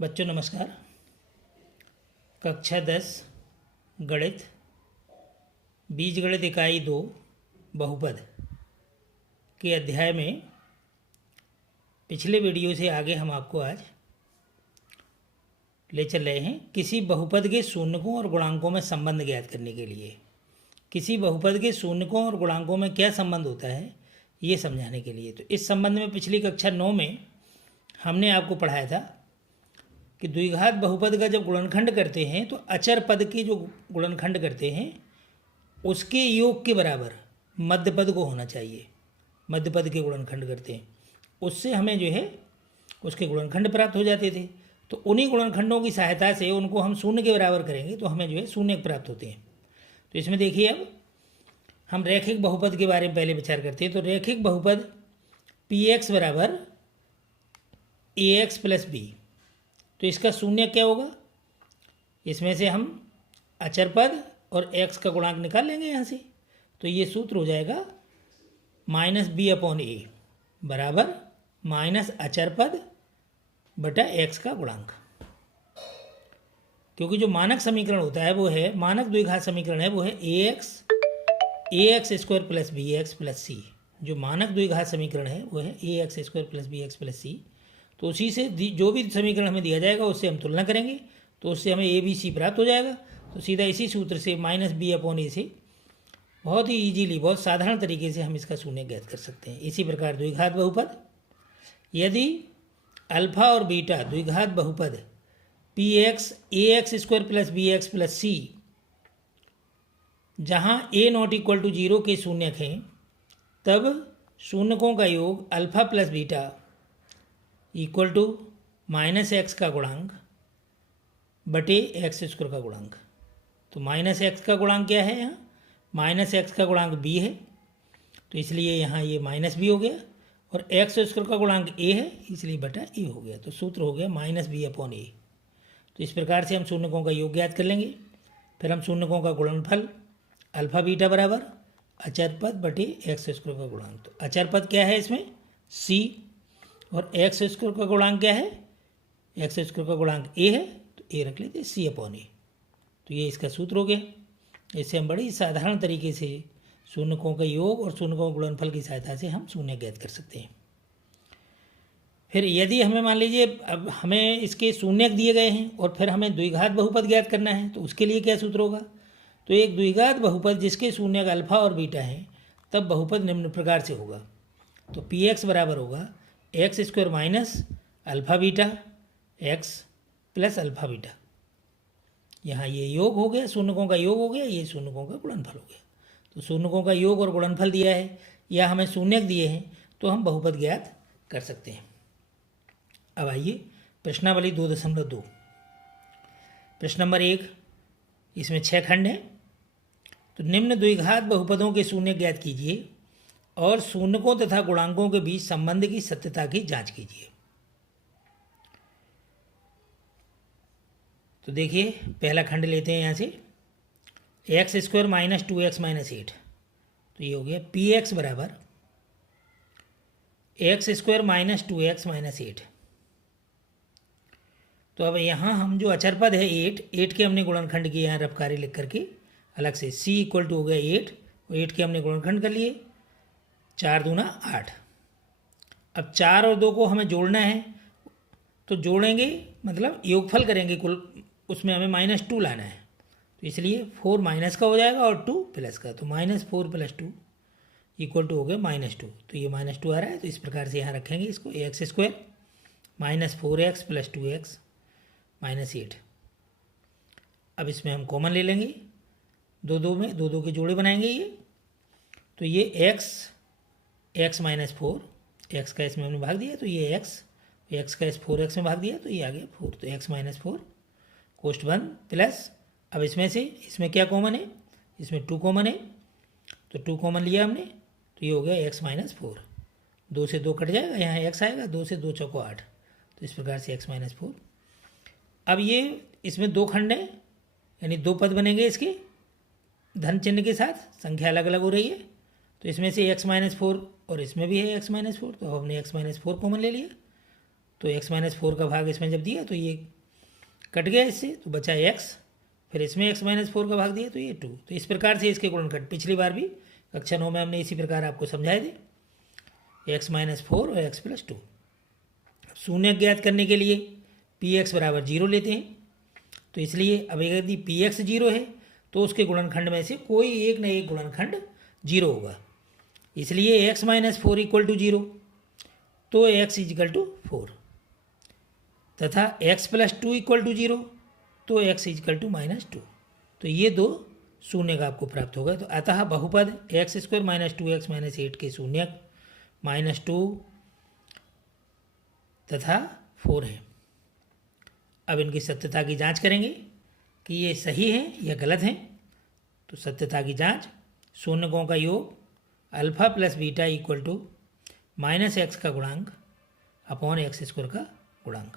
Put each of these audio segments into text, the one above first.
बच्चों नमस्कार। कक्षा 10 गणित बीजगणित इकाई 2 बहुपद के अध्याय में पिछले वीडियो से आगे हम आपको आज ले चल रहे हैं किसी बहुपद के शून्यकों और गुणांकों में संबंध ज्ञात करने के लिए। किसी बहुपद के शून्यकों और गुणांकों में क्या संबंध होता है ये समझाने के लिए। तो इस संबंध में पिछली कक्षा 9 में हमने आपको पढ़ाया था कि द्विघात बहुपद का जब गुणनखंड करते हैं तो अचर पद के जो गुणनखंड करते हैं उसके योग के बराबर मध्य पद को होना चाहिए। मध्य पद के गुणनखंड करते हैं उससे हमें जो है उसके गुणनखंड प्राप्त हो जाते थे। तो उन्हीं गुणनखंडों की सहायता से उनको हम शून्य के बराबर करेंगे तो हमें जो है शून्य प्राप्त होते हैं। तो इसमें देखिए अब हम रैखिक बहुपद के बारे में पहले विचार करते हैं। तो रैखिक बहुपद पी एक्स बराबर ए एक्स प्लस बी। तो इसका शून्य क्या होगा, इसमें से हम अचर पद और x का गुणांक निकाल लेंगे यहाँ से। तो ये सूत्र हो जाएगा माइनस बी अपॉन ए बराबर माइनस अचर पद बटा x का गुणांक। क्योंकि जो मानक समीकरण होता है वो है, मानक द्विघात समीकरण है वो है A X square plus B X plus C. जो मानक द्विघात समीकरण है वो है A X square plus B X plus C. तो उसी से जो भी समीकरण हमें दिया जाएगा उससे हम तुलना करेंगे तो उससे हमें ए बी सी प्राप्त हो जाएगा। तो सीधा इसी सूत्र से माइनस बी अपॉन ए से बहुत ही इजीली, बहुत साधारण तरीके से हम इसका शून्य ज्ञात कर सकते हैं। इसी प्रकार द्विघात बहुपद, यदि अल्फा और बीटा द्विघात बहुपद P X A X square plus B X plus C जहाँ ए नॉट इक्वल टू 0 के शून्यक हैं तब शून्यकों का योग alpha plus beta equal to minus x का गुणांक बटे एक्स स्क्वायर का गुणांक। तो माइनस एक्स का गुणांक क्या है, यहाँ माइनस एक्स का गुणांक बी है तो इसलिए यहाँ ये माइनस बी हो गया, और एक्स स्क्वायर का गुणांक ए है इसलिए बटा ए हो गया। तो सूत्र हो गया माइनस बी अपॉन ए। तो इस प्रकार से हम शून्यकों का योग ज्ञात कर लेंगे। फिर हम शून्यकों का गुणनफल अल्फा बीटा बराबर अचर पद बटे एक्स स्क्वायर का गुणांक। तो अचर पद क्या है इसमें सी, और एक्स स्क्वायर का गुणांक क्या है, एक्स स्क्वायर का गुणांक ए है तो ए रख लेते सी अपॉन ए। तो ये इसका सूत्र हो गया। इससे हम बड़ी साधारण तरीके से शून्यकों का योग और शून्यकों के गुणनफल की सहायता से हम शून्य ज्ञात कर सकते हैं। फिर यदि हमें मान लीजिए अब हमें इसके शून्यक दिए गए हैं और फिर हमें द्विघात बहुपद ज्ञात करना है तो उसके लिए क्या सूत्र होगा। तो एक द्विघात बहुपद जिसके शून्यक अल्फा और बीटा हैं तब बहुपद निम्न प्रकार से होगा। तो पी एक्स बराबर होगा x square minus alpha beta x plus alpha beta. यहाँ ये योग हो गया, शून्यकों का योग हो गया, ये शून्यकों का गुणनफल हो गया। तो शून्यकों का योग और गुणनफल दिया है या हमें शून्यक दिए हैं तो हम बहुपद ज्ञात कर सकते हैं। अब आइए प्रश्नावली 2.2। प्रश्न नंबर 1, इसमें 6 खंड हैं। तो निम्न द्विघात बहुपदों के शून्य ज्ञात कीजिए और शून्यकों तथा गुणांकों के बीच संबंध की सत्यता की जांच कीजिए। तो देखिए पहला खंड लेते हैं यहाँ से, x square minus 2x minus 8। तो ये हो गया पी एक्स बराबर x square minus 2x minus 8। तो अब यहाँ हम जो अचर पद है 8 के हमने गुणनखंड किए, यहाँ रफकारी लिख करके अलग से c इक्वल टू हो गया 8 और 8 के हमने गुणनखंड कर लिए, 4 दूना 8। अब 4 और 2 को हमें जोड़ना है तो जोड़ेंगे मतलब योगफल करेंगे कुल, उसमें हमें -2 लाना है। तो इसलिए 4 माइनस का हो जाएगा और 2 प्लस का। तो -4 प्लस 2 इक्वल टू हो गया -2। तो ये -2 आ रहा है तो इस प्रकार से यहाँ रखेंगे इसको, x square minus 4x plus 2x minus 8। अब इसमें हम कॉमन ले लेंगे, 2 में 2 के जोड़े बनाएंगे ये। तो ये x माइनस 4, एक्स का इसमें हमने भाग दिया तो ये x का इस 4x में भाग दिया तो ये आ गया 4। तो x माइनस 4 कोष्ठ बंद प्लस, अब इसमें क्या कॉमन है, इसमें 2 कॉमन है तो 2 कॉमन लिया हमने तो ये हो गया x माइनस 4। 2 से 2 कट जाएगा, यहाँ x आएगा, 2 से 2 चौको 8। तो इस प्रकार से x माइनस 4। अब ये इसमें 2 खंड है यानी 2 पद बनेंगे इसके धन चिन्ह के साथ, संख्या अलग अलग हो रही है। तो इसमें से x माइनस 4 और इसमें भी है x माइनस 4, तो हमने x माइनस 4 कॉमन ले लिया तो x माइनस 4 का भाग इसमें जब दिया तो ये कट गया इससे, तो बचा x, फिर इसमें x माइनस 4 का भाग दिया तो ये 2। तो इस प्रकार से इसके गुणनखंड पिछली बार भी कक्षा 9 में हमने इसी प्रकार आपको समझाए थे, x माइनस 4 और x प्लस 2। शून्य ज्ञात करने के लिए पी एक्स बराबर 0 लेते हैं, तो इसलिए अब यदि पी एक्स 0 है तो उसके गुणनखंड में से कोई एक न एक गुणनखंड 0 होगा, इसलिए x माइनस 4 इक्वल टू 0, तो x इजिकल टू 4, तथा x प्लस 2 इक्वल टू 0, तो x इजिकल टू माइनस 2। तो ये दो शून्य का आपको प्राप्त होगा। तो अतः बहुपद x square minus 2x minus 8 के शून्य माइनस 2 तथा 4 है। अब इनकी सत्यता की जांच करेंगे कि ये सही है या गलत हैं। तो सत्यता की जांच, शून्यकों का योग alpha plus beta equal to minus x का गुणांक अपॉन एक्स स्क्वायर का गुणांक।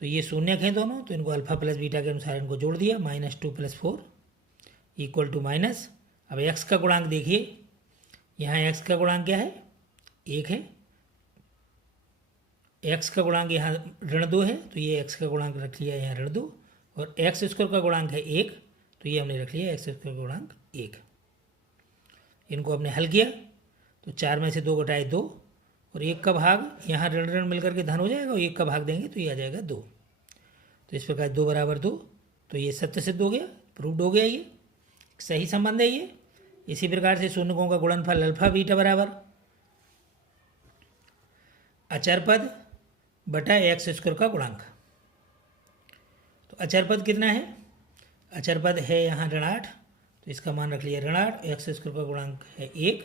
तो ये शून्यक हैं दोनों, तो इनको अल्फा प्लस बीटा के अनुसार इनको जोड़ दिया, minus 2 plus 4 equal to minus, अब एक्स का गुणांक देखिए, यहाँ एक्स का गुणांक क्या है, 1 है, एक्स का गुणांक यहाँ ऋण 2 है, तो ये एक्स का गुणांक रख लिया यहाँ ऋण 2, और एक्स स्क्वायर का गुणांक है 1, तो ये हमने रख लिया एक्स स्क्वायर का गुणांक 1। इनको हमने हल किया तो 4 में से 2 घटाए 2, और 1 का भाग यहाँ ऋण ऋण मिलकर के धन हो जाएगा, और 1 का भाग देंगे तो ये आ जाएगा 2। तो इस प्रकार 2 बराबर 2, तो ये सत्य सिद्ध हो गया, प्रूव्ड हो गया, ये सही संबंध है ये। इसी प्रकार से शून्यकों का गुणनफल अल्फा बीटा बराबर अचर पद बटा एक्स स्क्वायर का गुणांक। तो अचर पद कितना है, अचर पद है यहाँ ऋण 8, तो इसका मान रख लिया ऋण 8, एक्स स्क्वायर का गुणांक है 1,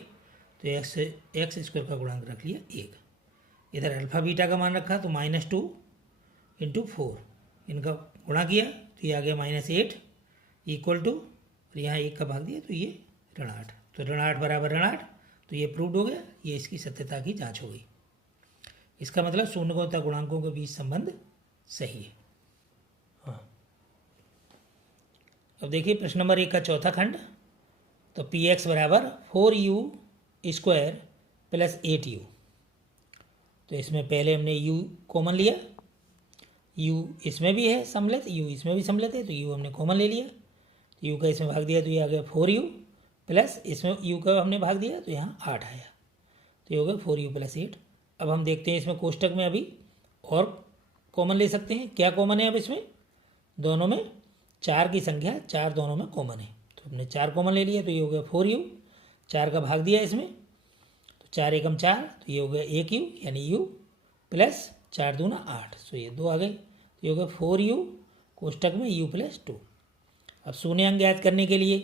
तो एक्स स्क्वायर का गुणांक रख लिया 1। इधर अल्फा बीटा का मान रखा तो माइनस 2 इंटू 4, इनका गुणा किया तो ये आ गया माइनस 8 इक्वल टू, और यहाँ 1 का भाग दिया तो ये ऋण 8। तो ऋण 8 बराबर ऋण 8, तो ये प्रूव्ड हो गया, ये इसकी सत्यता की जांच हो गई। इसका मतलब शून्यकों तथा गुणांकों के बीच संबंध सही है। हाँ, अब देखिए प्रश्न नंबर 1 का चौथा खंड। तो पी एक्स बराबर 4u स्क्वायर प्लस 8u। तो इसमें पहले हमने u कॉमन लिया, u इसमें भी है सम्मिलित, u इसमें भी सम्मिलित है, तो u हमने कॉमन ले लिया, तो u का इसमें भाग दिया तो ये आ गया 4u, प्लस इसमें u का हमने भाग दिया तो यहाँ 8 आया, तो ये हो गया 4u प्लस 8। अब हम देखते हैं इसमें कोष्टक में अभी और कॉमन ले सकते हैं। क्या कॉमन है अब इसमें, दोनों में 4 की संख्या, 4 दोनों में कॉमन है, तो हमने 4 कॉमन ले लिया, तो ये हो गया 4u, 4 का भाग दिया इसमें, तो 4 एकम 4, तो ये हो गया 1u यानी u, प्लस 4 दूना 8, तो ये 2 आ गए, तो ये हो गया 4u कोष्टक में u प्लस 2। अब शून्यांक ज्ञात करने के लिए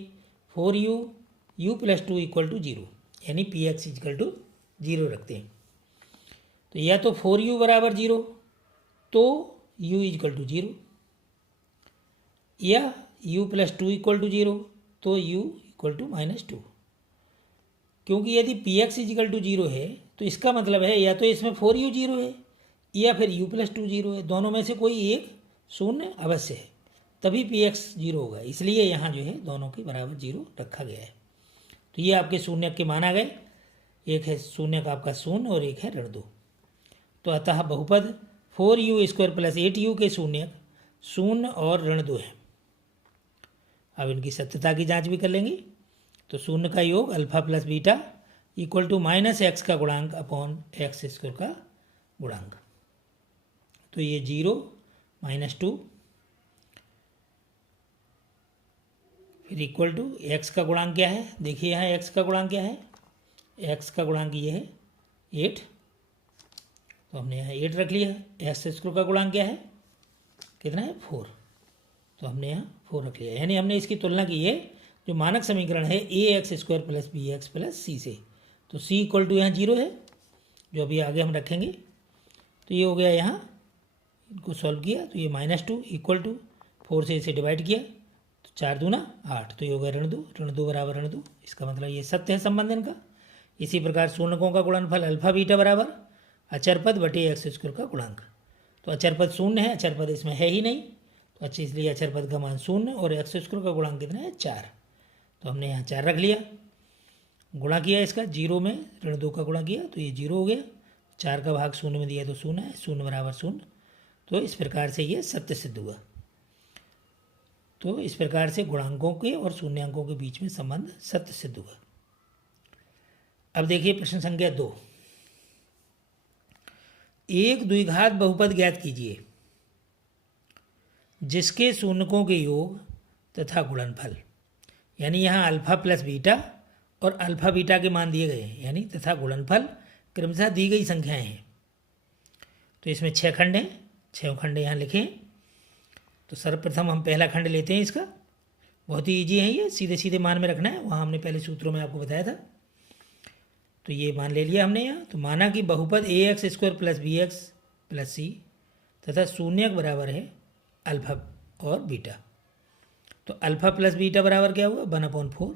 4u u plus 2 equal to 0, यानी पी एक्स इक्वल टू 0 रखते हैं। तो या तो 4u बराबर 0 तो u इक्वल टू 0, या u प्लस 2 इक्वल टू 0 तो u इक्वल टू माइनस 2। क्योंकि यदि पी एक्स इक्वल टू 0 है तो इसका मतलब है या तो इसमें 4u 0 है या फिर u प्लस 2 0 है, दोनों में से कोई एक शून्य अवश्य है, तभी पी एक्स 0 होगा। इसलिए यहाँ जो है दोनों के बराबर 0 रखा गया है। तो ये आपके शून्य के मान आ गए, एक है शून्य का आपका शून्य और एक है ऋण 2। तो अतः बहुपद 4u स्क्वायर प्लस 8u के शून्य शून्य और ऋण 2 है। अब इनकी सत्यता की जांच भी कर लेंगे। तो शून्य का योग alpha plus beta equal to minus x का गुणांक अपॉन एक्स स्क्वायर का गुणांक। तो ये 0 माइनस 2 फिर इक्वल टू एक्स का गुणांक क्या है, देखिए यहाँ एक्स का गुणांक क्या है, एक्स का गुणांक ये है 8, तो हमने यहाँ 8 रख लिया है। एक्स स्क्वायर का गुणांक क्या है, कितना है 4, तो हमने यहाँ 4 रख लिया, यानी हमने इसकी तुलना की है जो मानक समीकरण है A X square plus B X plus C से। तो सी इक्वल टू यहाँ 0 है, जो अभी आगे हम रखेंगे। तो ये हो गया, यहाँ इनको सॉल्व किया तो ये माइनस 2 इक्वल टू 4 से इसे डिवाइड किया तो 4 दूना 8, तो ये हो गया ऋण 2, ऋण 2 बराबर ऋण 2। इसका मतलब ये सत्य है संबंध इनका। इसी प्रकार शून्यकों का गुणनफल अल्फा बीटा बराबर अचर पद बटे एक्स स्क्वायर का गुणांक। तो अचर पद शून्य है, अचर पद इसमें है ही नहीं, तो अच्छा इसलिए अचर पद का मान 0 और एक्स स्क्वायर का गुणांक कितना है 4, तो हमने यहाँ 4 रख लिया। गुणा किया इसका 0 में ऋण 2 का गुणा किया तो ये 0 हो गया, 4 का भाग शून्य में दिया तो शून्य है, शून्य बराबर शून्य। तो इस प्रकार से ये सत्य सिद्ध हुआ। तो इस प्रकार से गुणांकों के और शून्यांकों के बीच में संबंध सत्य सिद्ध हुआ। अब देखिए प्रश्न संख्या 2। एक द्विघात बहुपद ज्ञात कीजिए जिसके शून्यकों के योग तथा गुणनफल, यानी यहाँ अल्फा प्लस बीटा और अल्फा बीटा के मान दिए गए हैं, यानी तथा गुणनफल क्रमशः दी गई संख्याएं हैं। तो इसमें 6 खंड हैं, 6 खंड यहाँ लिखे। तो सर्वप्रथम हम पहला खंड लेते हैं इसका। बहुत ही ईजी है ये, सीधे सीधे मान में रखना है, वहाँ हमने पहले सूत्रों में आपको बताया था। तो ये मान ले लिया हमने यहाँ। तो माना कि बहुपद A X square plus B X plus C तथा शून्य बराबर है अल्फा और बीटा। तो अल्फा प्लस बीटा बराबर क्या हुआ 1/4।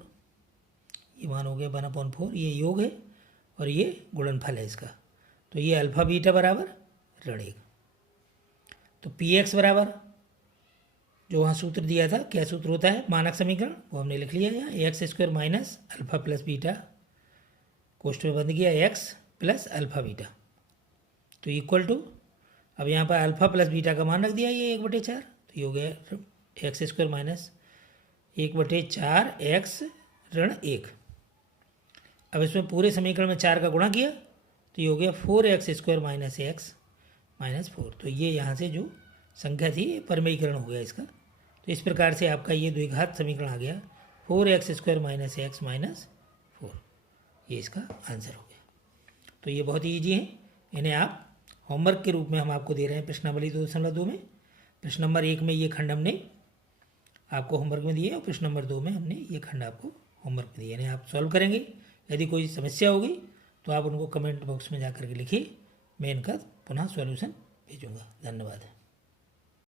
ये मान हो गया 1/4। ये योग है और ये गुणनफल है इसका। तो ये अल्फा बीटा बराबर ऋण 1। तो पी एक्स बराबर जो वहाँ सूत्र दिया था, क्या सूत्र होता है मानक समीकरण, वो हमने लिख लिया यहाँ। X square minus alpha plus beta कोष्ठ में बन गया एक्स प्लस अल्फा बीटा। तो इक्वल टू, अब यहाँ पर अल्फा प्लस बीटा का मान रख दिया ये 1/4। तो ये हो गया एक्स स्क्वायर माइनस 1/4 एक्स ऋण 1। अब इसमें पूरे समीकरण में 4 का गुणा किया तो ये हो गया 4x square minus x minus 4। तो ये यहाँ से जो संख्या थी परमेयीकरण हो गया इसका। तो इस प्रकार से आपका ये द्विघात समीकरण आ गया 4x square minus x minus 4। ये इसका आंसर हो गया। तो ये बहुत ही ईजी है, इन्हें आप होमवर्क के रूप में हम आपको दे रहे हैं प्रश्नावली 2.2 में। प्रश्न नंबर 1 में ये खंड हमने आपको होमवर्क में दिए और प्रश्न नंबर 2 में हमने ये खंड आपको होमवर्क में दिए। इन्हें आप सॉल्व करेंगे। यदि कोई समस्या होगी तो आप उनको कमेंट बॉक्स में जा कर के लिखिए, मैं इनका पुनः सॉल्यूशन भेजूँगा। धन्यवाद।